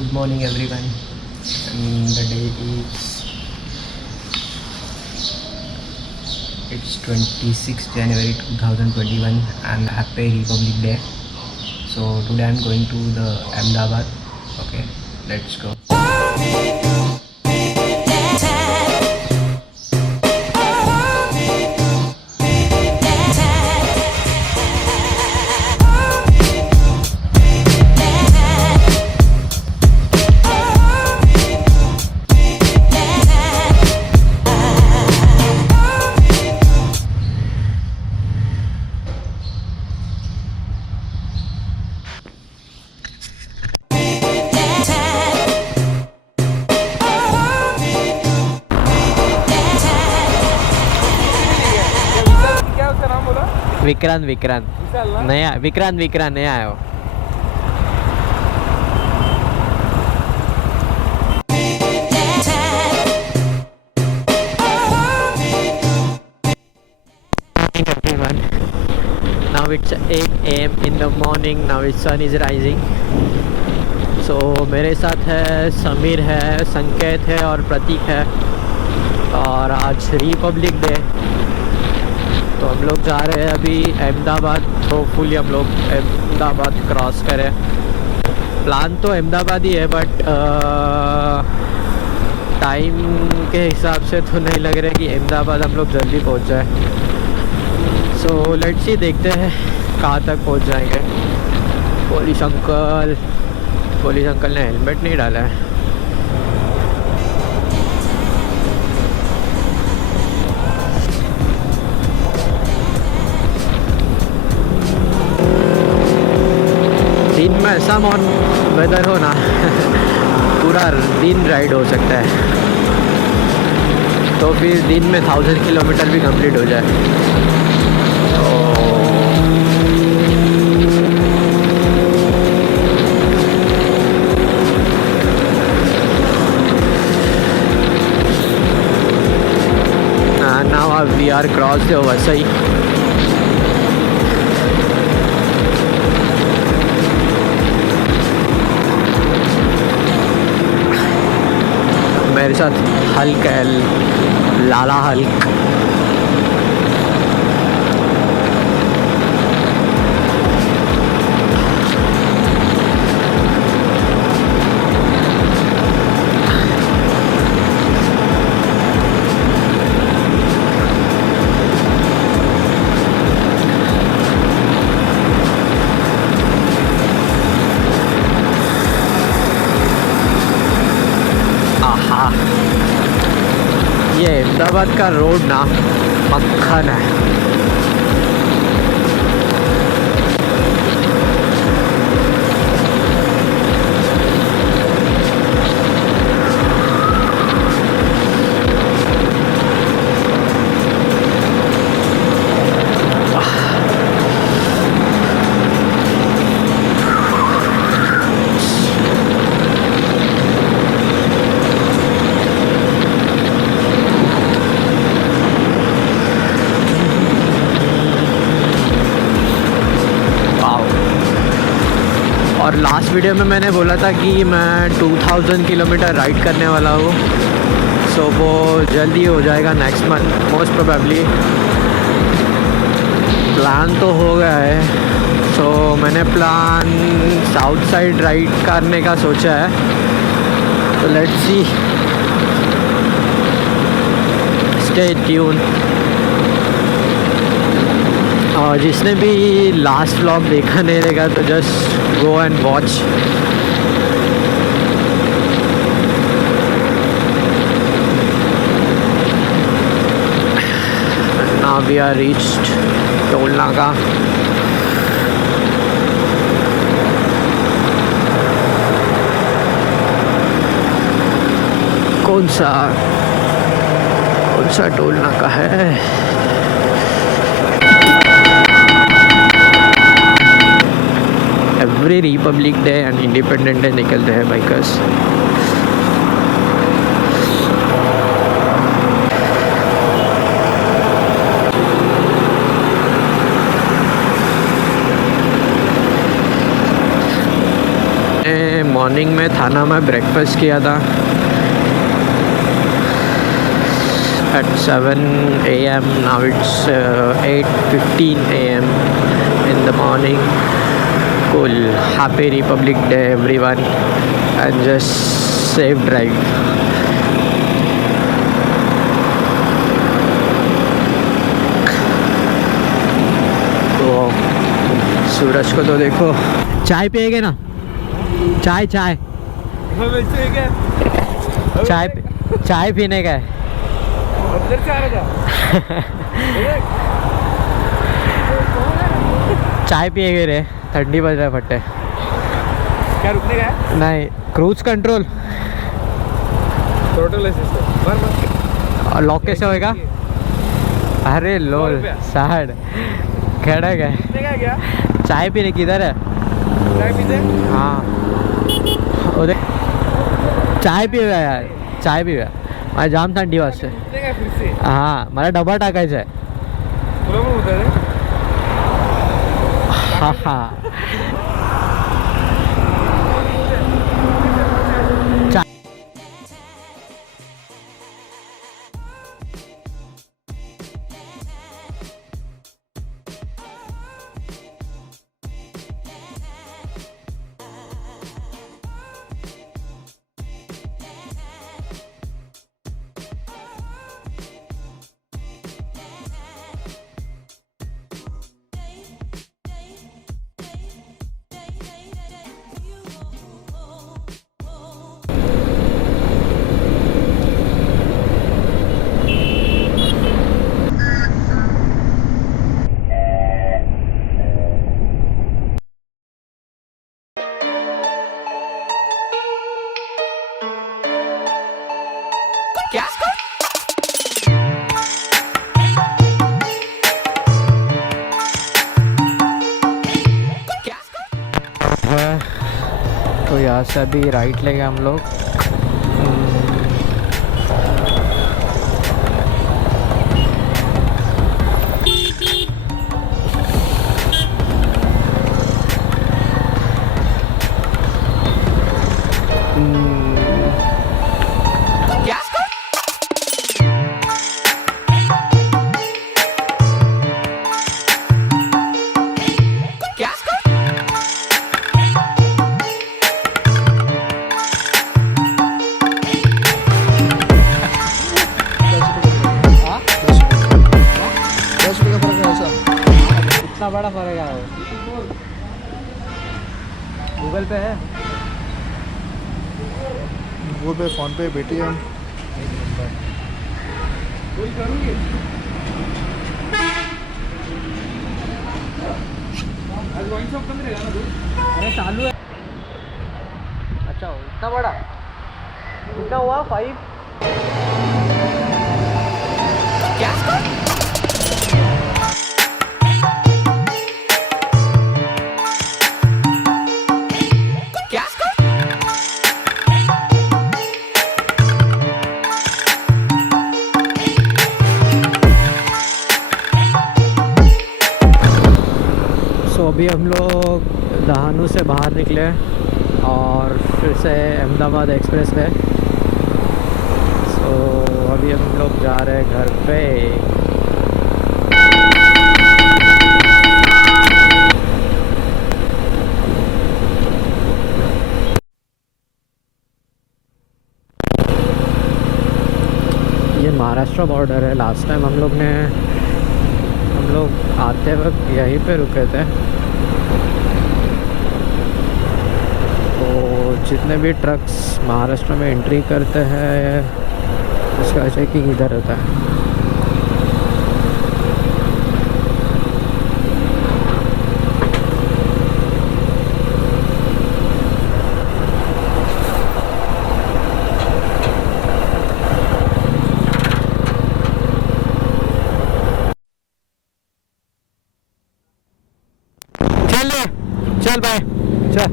Good morning everyone, and the day it's 26 January 2021 and happy Republic Day. So today I'm going to the Ahmedabad. Okay, let's go. Vikrant नया विक्रांत नहीं आया हो. Now it's 8 AM in the morning. Now it's sun is rising. So मेरे साथ है समीर है, संकेत है और प्रतीक है. और आज रिपब्लिक डे, तो हम लोग जा रहे हैं अभी अहमदाबाद. होपफुली हम लोग अहमदाबाद क्रॉस करें. प्लान तो अहमदाबाद ही है, बट टाइम के हिसाब से तो नहीं लग रहा है कि अहमदाबाद हम लोग जल्दी पहुंच जाए. सो लेट्स सी, देखते हैं कहाँ तक पहुंच जाएंगे. पुलिस अंकल ने हेलमेट नहीं डाला है. दिन में ऐसा वेदर हो ना पूरा दिन राइड हो सकता है, तो फिर दिन में 1000 किलोमीटर भी कंप्लीट हो जाए. Now we are cross the Vasai. मेरे साथ हल्क है, लाला हल्क. ये अहमदाबाद का रोड ना मक्खन है. और लास्ट वीडियो में मैंने बोला था कि मैं 2000 किलोमीटर राइड करने वाला हूँ. सो वो जल्दी हो जाएगा next month most probably. Plan तो हो गया है. सो मैंने प्लान साउथ साइड राइड करने का सोचा है. तो लेट्स सी, स्टे ट्यून. और जिसने भी लास्ट व्लॉग देखा नहीं रहेगा तो just go and watch. Now we are reached toll नाका. कौन सा टोल नाका है? Every Republic day and independent day निकलते हैं बाइकर्स. मॉर्निंग में थाना में ब्रेकफास्ट किया था at 7 a.m. Now it's 8:15 a.m. in the morning. Cool. Happy Republic Day everyone and just safe drive. तो सूरज को तो देखो। चाय पिएगे ना? चाय चाय चाय पीने का है। चाय पिएगे रे, ठंडी बज रहा है फट्टे। क्या रुकने का है? नहीं, क्रूज कंट्रोल टोटल असिस्ट और लॉक कैसे होएगा? अरे लोल सैड खड़ा है क्या? चाय पीने किधर है? चाय पीते? हाँ उधर चाय पिएगा यार, चाय पिएगा। माझ्या जाम थंडी वाजते। फिर से हाँ मला डबा टाकायचा आहे। तुला पण होतं रे? हा हा तो यहाँ से अभी राइट लेंगे हम लोग। इतना बड़ा फर्क है। गूगल पे है? गूगल पे, फोन पे, पेटीएम। अरे चालू है। अच्छा इतना बड़ा कितना हुआ? 5 अभी हम लोग दहानू से बाहर निकले और फिर से अहमदाबाद एक्सप्रेस पे। सो अभी हम लोग जा रहे हैं घर पे। ये महाराष्ट्र बॉर्डर है। लास्ट टाइम हम लोग आते वक्त यहीं पे रुके थे। जितने भी ट्रक्स महाराष्ट्र में एंट्री करते हैं उसका चेकिंग इधर रहता है। चल बाय चल।